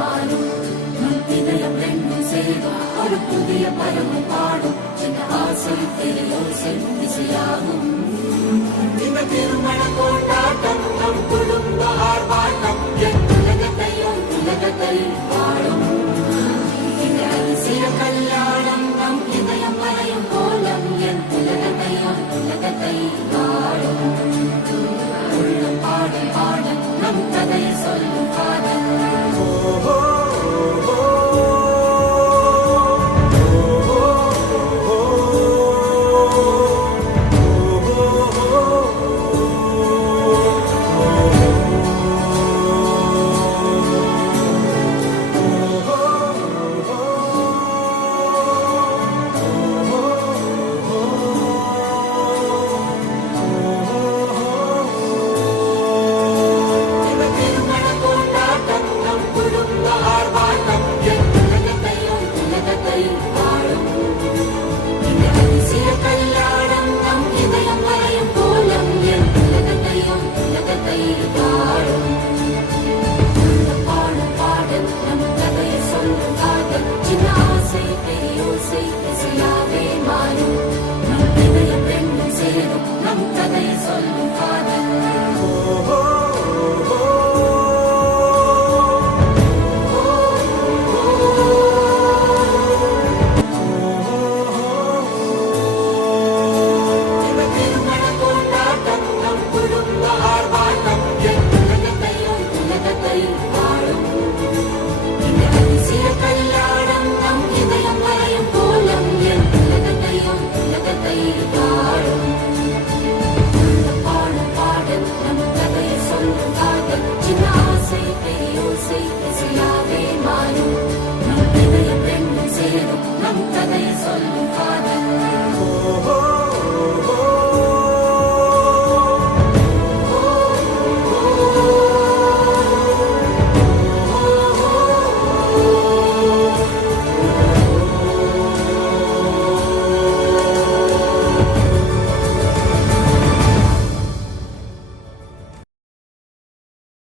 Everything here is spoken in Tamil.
மாறும் நம் இதயம் ரெண்டும் சேரும் ஒரு புதிய பருவம் பாடும் சின்ன ஆசை பெரியோசை திசையாகும் இந்த திருமண கொண்டாட்டம் நம் குடும்ப ஆர்ப்பாட்டம் என் உலகத்தை வாழும் இந்த அதிசய கல்யாணம் நம் இதயம் வரையும் கோலம் என் உலகத்தை வாழும் உள்ள பாடல் பாடல் நம் கதையை சொல்லும் காதல் நம் கதையை சொல்லும் காதல்